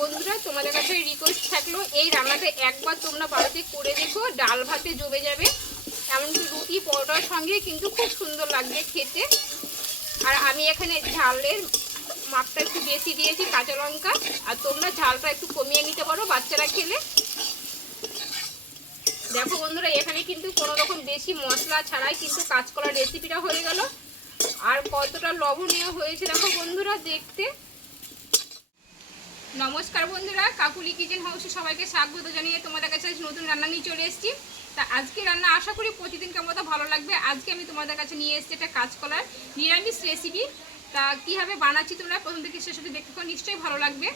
বন্ধুরা, তোমাদের কাছে রিকোয়েস্ট থাকল, এই রান্নাটা একবার তোমরা বাড়িতে করে দেখো, ডাল ভাতে জমে যাবে। এমনকি রুটি, পরোটার সঙ্গে কিন্তু খুব সুন্দর লাগবে খেতে। আর আমি এখানে ঝালের মাপটা একটু বেশি দিয়েছি, কাঁচা লঙ্কা। আর তোমরা ঝালটা একটু কমিয়ে নিতে পারো বাচ্চারা খেলে। দেখো বন্ধুরা, এখানে কিন্তু কোনো রকম বেশি মশলা ছাড়াই কিন্তু কাঁচকলার রেসিপিটা হয়ে গেল। আর কতটা লবণীয় হয়েছে, দেখো বন্ধুরা, দেখতে। নমস্কার বন্ধুরা, কাকুলি কিচেন হাউসে সবাইকে স্বাগত জানিয়ে তোমাদের কাছে আজ নতুন রান্না নিয়ে চলে এসেছি। তা আজকে রান্না আশা করি প্রতিদিনকার মতো ভালো লাগবে। আজকে আমি তোমাদের কাছে নিয়ে এসেছি একটা কাঁচকলার নিরামিষ রেসিপি তা কীভাবে বানাচ্ছি তোমরা প্রথম থেকে শেষ অবধি দেখতে নিশ্চয়ই ভালো লাগবে।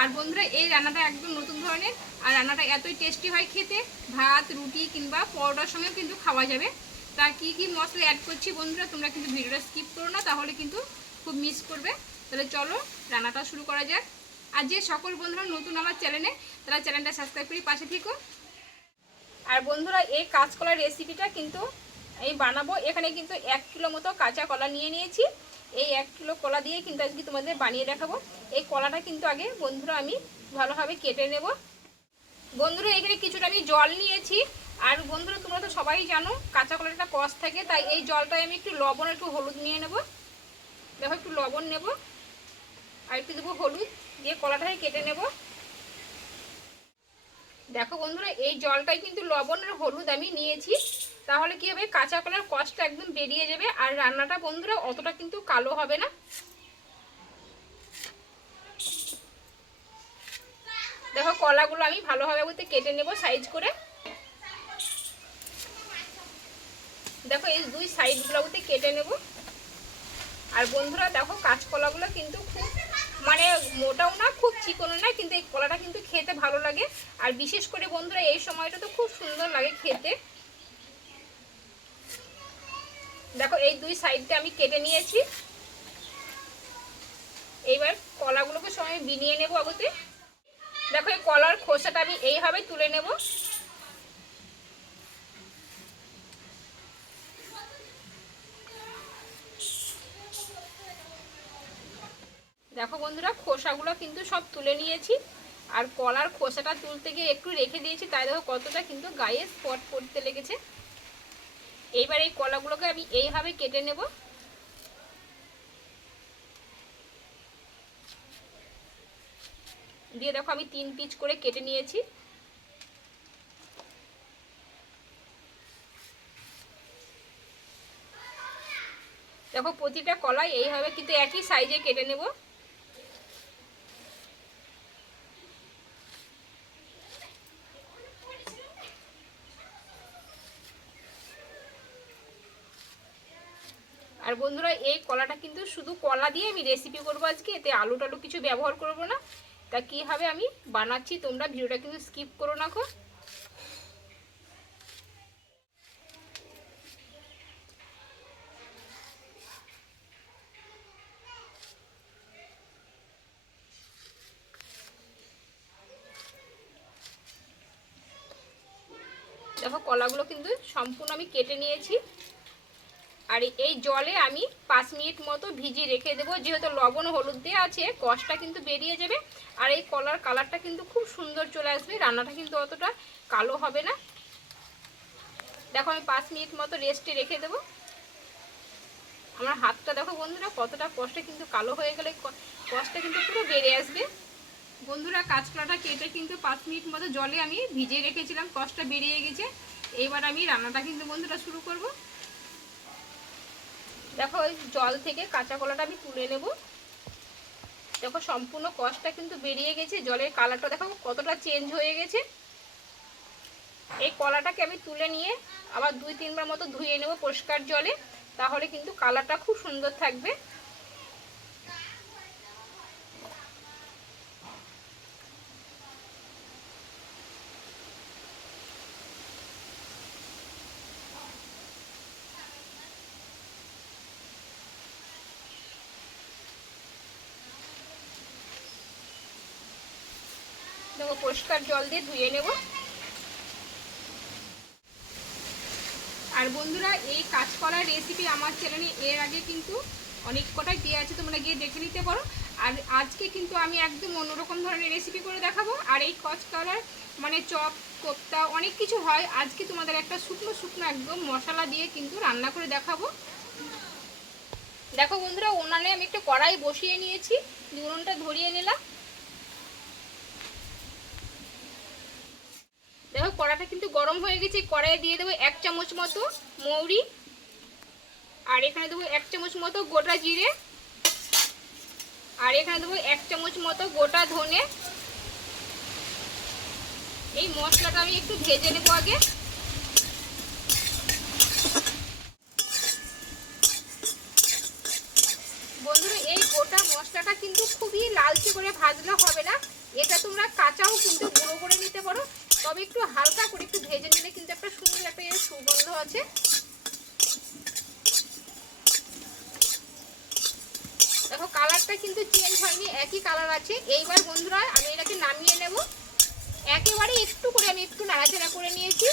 আর বন্ধুরা, এই রান্নাটা একদম নতুন ধরনের, আর রান্নাটা এতই টেস্টি হয় খেতে। ভাত, রুটি কিংবা পরোটার সঙ্গে কিন্তু খাওয়া যাবে। তা কি কি মশলা অ্যাড করছি বন্ধুরা, তোমরা কিন্তু ভিডিওটা স্কিপ করো না, তাহলে কিন্তু খুব মিস করবে। তাহলে চলো, রান্নাটা শুরু করা যাক। আর যে সকল বন্ধুরা নতুন আমার চ্যানেলে, তারা চ্যানেলটা সাবস্ক্রাইব করে পাশে থেকো। আর বন্ধুরা, এই কাঁচকলার রেসিপিটা কিন্তু এই বানাবো। এখানে কিন্তু এক কিলো মতো কাঁচা কলা নিয়ে নিয়েছি। এই এক কিলো কলা দিয়ে কিন্তু আজকে তোমাদের বানিয়ে দেখাবো। এই কলাটা কিন্তু আগে বন্ধুরা আমি ভালোভাবে কেটে নেব। বন্ধুরা, এখানে কিছুটা আমি জল নিয়েছি। আর বন্ধুরা, তোমরা তো সবাই জানো, কাঁচা কলার একটা কষ থাকে। তাই এই জলটায় আমি একটু লবণ, একটু হলুদ নিয়ে নেব। দেখো, একটু লবণ নেব। আর একটু দেবো হলুদ, দিয়ে কলাটাকে কেটে নেব। দেখো বন্ধুরা, এই জলটাই কিন্তু লবণ আর হলুদ আমি নিয়েছি। তাহলে কি হবে, কাঁচা কলার কষটা একদম বেরিয়ে যাবে, আর রান্নাটা বন্ধুরা অতটা কিন্তু কালো হবে না। দেখো, কলাগুলো আমি ভালোভাবে বলতে কেটে নেব সাইজ করে। দেখো, এই দুই সাইডগুলো বলতে কেটে নেব। আর বন্ধুরা, দেখো, কাঁচকলাগুলো কিন্তু খুব মানে মোটাও না, খুব চিকনও না, কিন্তু এই কলাটা কিন্তু খেতে ভালো লাগে। আর বিশেষ করে বন্ধুরা, এই সময়টা তো খুব সুন্দর লাগে খেতে। দেখো, এই দুই সাইডটা আমি কেটে নিয়েছি। এইবার কলাগুলোকে সময় বিনিয়ে নেব আগতে। দেখো, এই কলার খোসাটা আমি এইভাবে তুলে নেব। দেখো বন্ধুরা, খোসাগুলো কিন্তু সব তুলে নিয়েছি। আর কলার খোসাটা তুলতে গিয়ে একটু রেখে দিয়েছি, তাই দেখো কতটা কিন্তু গায়ে স্পট পড়তে লেগেছে। এইবার এই কলাগুলোকে আমি এইভাবে কেটে নেব। দিয়ে দেখো আমি তিন পিচ করে কেটে নিয়েছি। দেখো প্রতিটা কলাই এইভাবে কিন্তু একই সাইজে কেটে নেব। আর বন্ধুরা, এই কলাটা কিন্তু শুধু কলা দিয়ে আমি রেসিপি করব আজকে। এতে আলু টালু কিছু ব্যবহার করব না। তা কীভাবে আমি বানাচ্ছি, তোমরা ভিডিওটা কিন্তু স্কিপ করো না খো দেখো, কলাগুলো কিন্তু সম্পূর্ণ আমি কেটে নিয়েছি। আর এই জলে আমি পাঁচ মিনিট মতো ভিজিয়ে রেখে দেবো। যেহেতু লবণ হলুদ দিয়ে আছে কষটা কিন্তু বেরিয়ে যাবে। আর এই কলার কালারটা কিন্তু খুব সুন্দর চলে আসবে। রান্নাটা কিন্তু অতটা কালো হবে না। দেখো, আমি পাঁচ মিনিট মতো রেস্টে রেখে দেবো। আমার হাতটা দেখো বন্ধুরা, কতটা কষ্টে কিন্তু কালো হয়ে গেলে কষ্টটা কিন্তু পুরো বেড়ে আসবে। বন্ধুরা, কাঁচকলাটা কেটে কিন্তু পাঁচ মিনিট মতো জলে আমি ভিজিয়ে রেখেছিলাম, কষ্টটা বেরিয়ে গেছে। এইবার আমি রান্নাটা কিন্তু বন্ধুরা শুরু করব। দেখো, ওই জল থেকে কাঁচা কলাটা আমি তুলে নেব। দেখো, সম্পূর্ণ কষটা কিন্তু বেরিয়ে গেছে, জলের কালারটা দেখো কতটা চেঞ্জ হয়ে গেছে। এই কলাটাকে আমি তুলে নিয়ে আবার দুই তিনবার মতো ধুয়ে নেব পরিষ্কার জলে, তাহলে কিন্তু কালারটা খুব সুন্দর থাকবে। পরিষ্কার জল দিয়ে ধুয়ে নেব। আর বন্ধুরা, এই কাঁচকলার রেসিপি আমার চ্যানেলে এর আগে কিন্তু অনেক কটাই দিয়ে আছে, তোমরা গিয়ে দেখে নিতে পারো। আর আজকে কিন্তু আমি একদম অন্যরকম ধরনের রেসিপি করে দেখাবো। আর এই কচকলার মানে চপ, কোপ্তা, অনেক কিছু হয়। আজকে তোমাদের একটা শুকনো শুকনো একদম মশলা দিয়ে কিন্তু রান্না করে দেখাবো। দেখো বন্ধুরা, উনানে আমি একটু কড়াই বসিয়ে নিয়েছি। উনুনটা ধরিয়ে নিলাম। দেখো কড়াটা কিন্তু গরম হয়ে গেছে কড়াইয়ে দিয়ে দেবো এক চামচ মতো মৌরি, আর এখানে দেবো এক চামচ মতো গোটা জিরে, আর এখানে দেবো এক চামচ মতো গোটা ধনে। এই মশলাটা আমি একটু ভেজে নেব আগে বন্ধুরা এই গোটা মশলাটা কিন্তু খুবই লালচে করে ভাজলে হবে না এটা তোমরা কাঁচাও কিন্তু গুঁড়ো করে নিতে পারো তবে একটু হালকা করে একটু ভেজে নিলে কিন্তু একটা সুন্দর একটা এর সুগন্ধ আছে দেখো কালারটা কিন্তু চেঞ্জ হয়নি, একই কালার আছে। এইবার বন্ধুরা, আমি এটাকে নামিয়ে নেব। একেবারে একটু করে আমি একটু নাড়াচাড়া করে নিয়েছি।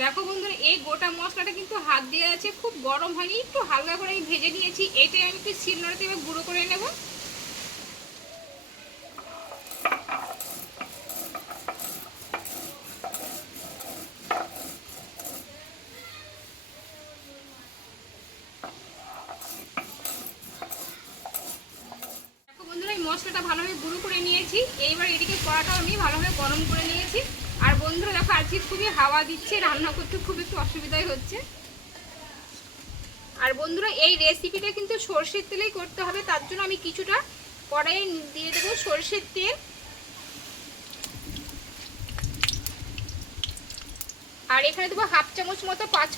দেখো বন্ধুরা, এই গোটা মশলাটা কিন্তু হাত দিয়ে আছে, খুব গরম হয়নি, একটু হালকা করে আমি ভেজে নিয়েছি। এটাই আমি একটু শিলনোড়াতে এবার গুঁড়ো করে নেব দেখো বন্ধুরা এই মশলাটা ভালোভাবে গুঁড়ো করে নিয়েছি। এইবার এদিকে কড়াটাও আমি ভালোভাবে গরম করে নিয়েছি। আর বন্ধুরা, দেখো, আজকে খুবই হাওয়া দিচ্ছে, রান্না করতে খুব একটু অসুবিধাই হচ্ছে। আর বন্ধুরা, এই রেসিপিটা কিন্তু সর্ষের তেলেই করতে হবে, তার জন্য আমি কিছুটা কড়াইয়ে দিয়ে দেবো সর্ষের তেল। আর এখানে দেবো হাফ চামচ মতো পাঁচ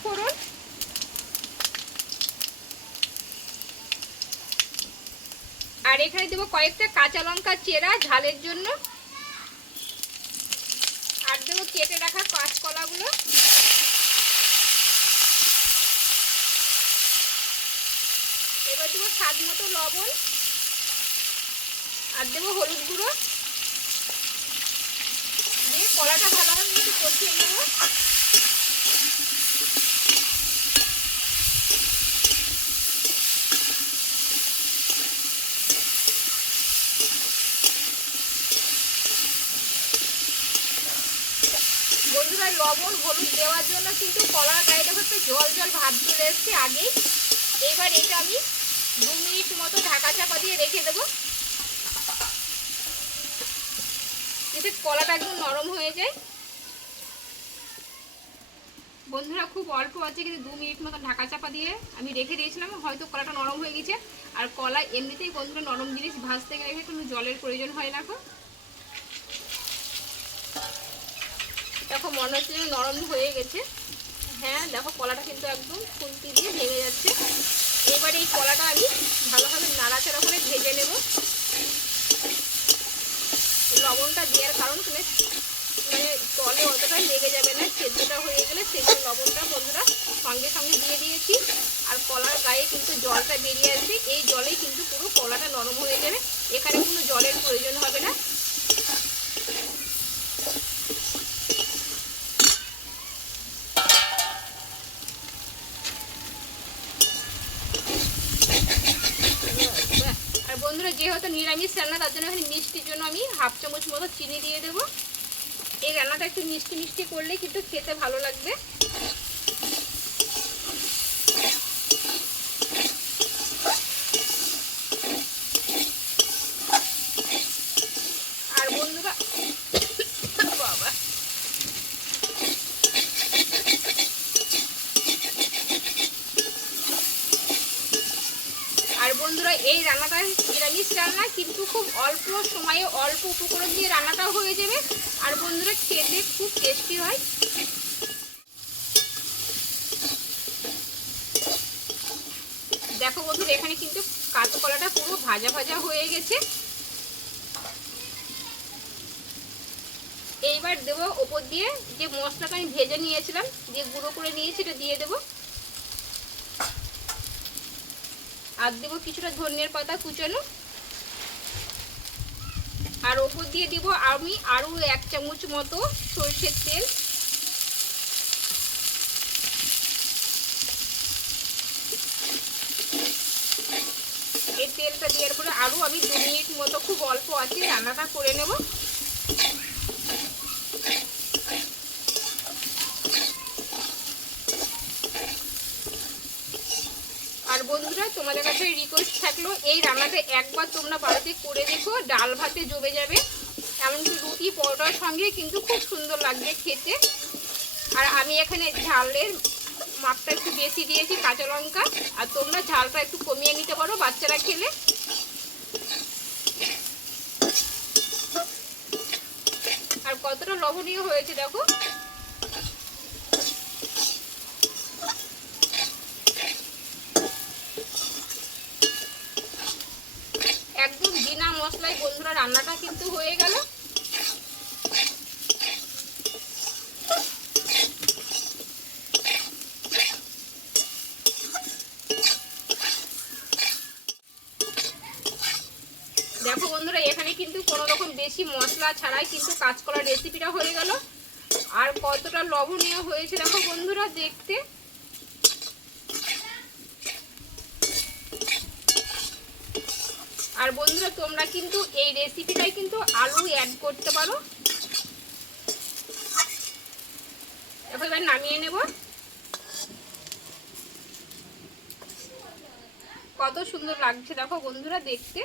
আর এখানে দেবো কয়েকটা কাঁচা লঙ্কা চেরা ঝালের জন্য। আর দেবো কেটে রাখা কাঁচকলাগুলো। এবার দেবো স্বাদ মতো লবণ। আর দেবো হলুদ গুঁড়ো। দিয়ে কলাটা ভালোভাবে কষিয়ে নেব বন্ধুরা লবণ, হলুদ দেওয়ার জন্য কিন্তু কলার গায়ে একটু জল জল ভাব চলে এসছে আগেই এবার এটা আমি দু মিনিট মতো ঢাকা চাপা দিয়ে রেখে দেবো। যাতে কলাটা একদম নরম হয়ে যায়। বন্ধুরা, খুব অল্প আছে, কিন্তু দু মিনিট মতো ঢাকা চাপা দিয়ে আমি রেখে দিয়েছিলাম। হয়তো কলাটা নরম হয়ে গেছে। আর কলা এমনিতেই বন্ধুরা নরম জিনিস, ভাজতে গেলে কোনো জলের প্রয়োজন হয় না এখন দেখো, মনে হচ্ছে যেন নরম হয়ে গেছে। হ্যাঁ দেখো, কলাটা কিন্তু একদম খুন্তি দিয়ে ভেঙে যাচ্ছে। এবার এই কলাটা আমি ভালোভাবে নাড়াচাড়া করে ভেজে নেব। লবণটা দেওয়ার কারণ মানে তলে অতটা লেগে যাবে না, সেদ্ধটা হয়ে গেলে সেই লবণটা বন্ধুরা সঙ্গে সঙ্গে দিয়ে দিয়েছি। আর কলার গায়ে কিন্তু জলটা বেরিয়ে আসবে এই জলেই কিন্তু পুরো কলাটা নরম হয়ে যাবে এখানে কোনো জলের প্রয়োজন হবে না আর বন্ধুরা যেহেতু নিরামিষ রান্না তার জন্য এখানে মিষ্টির জন্য আমি হাফ চামচ মতো চিনি দিয়ে দেবো। এই রান্নাটা একটু মিষ্টি মিষ্টি করলে কিন্তু খেতে ভালো লাগবে আর বন্ধুরা বাবা আর বন্ধুরা এই রান্নাটা নিরামিষ রান্না, কিন্তু খুব অল্প সময়ে অল্প উপকরণ দিয়ে রান্নাটাও হয়ে যাবে। আর বন্ধুরা, খেতে খুব টেস্টি হয়। দেখো বন্ধুরা, এখানে কিন্তু কাঁচকলাটা পুরো ভাজা ভাজা হয়ে গেছে। এইবার দেবো ওপর দিয়ে যে মশলাটা আমি ভেজে নিয়েছিলাম যে গুঁড়ো করে নিয়েছি, এটা দিয়ে দেবো। আর দেবো কিছুটা ধনিয়ার পাতা কুচানো। আর ওপর দিয়ে দিব আমি আরও এক চামচ মতো সর্ষের তেল। এই তেলটা দেওয়ার পরে আরও আমি দু মিনিট মতো খুব অল্প আছে রান্নাটা করে নেব আর বন্ধুরা তোমাদের রিকোয়েস্ট থাকল। এই রান্নাটা একবার তোমরা বাড়িতে করে দেখো, ডাল ভাতে জমে যাবে। এমনকি রুটি, পরোটার সঙ্গে কিন্তু খুব সুন্দর লাগবে খেতে। আর আমি এখানে ঝালের মাপটা একটু বেশি দিয়েছি, কাঁচা লঙ্কা। আর তোমরা ঝালটা একটু কমিয়ে নিতে পারো বাচ্চারা খেলে। আর কতটা লবণীয় হয়েছে দেখো একদম বিনা মশলায় বন্ধুরা, রান্নাটা কিন্তু হয়ে গেল। দেখো বন্ধুরা, এখানে কিন্তু কোনো রকম বেশি মশলা ছাড়াই কিন্তু কাঁচকলার রেসিপিটা হয়ে গেল। আর কতটা লবণীয় হয়েছে দেখো বন্ধুরা, দেখতে। আর বন্ধুরা, তোমরা কিন্তু এই রেসিপিটাই কিন্তু আলু অ্যাড করতে পারো। দেখো, এবার নামিয়ে নেব। কত সুন্দর লাগছে, দেখো বন্ধুরা, দেখতে।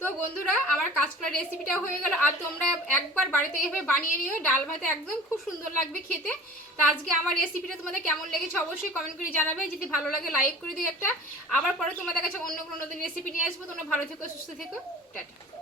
তো বন্ধুরা, আমার কাঁচকলার রেসিপিটা হয়ে গেল। আর তোমরা একবার বাড়িতে এভাবে বানিয়ে নিও, ডাল ভাতে একদম খুব সুন্দর লাগবে খেতে। তো আজকে আমার রেসিপিটা তোমাদের কেমন লেগেছে অবশ্যই কমেন্ট করে জানাবে। যদি ভালো লাগে লাইক করে দিও একটা। আবার পরে তোমাদের কাছে অন্য কোনো নতুন রেসিপি নিয়ে আসব। তোমরা ভালো থেকো, সুস্থ থেকো। টাটা।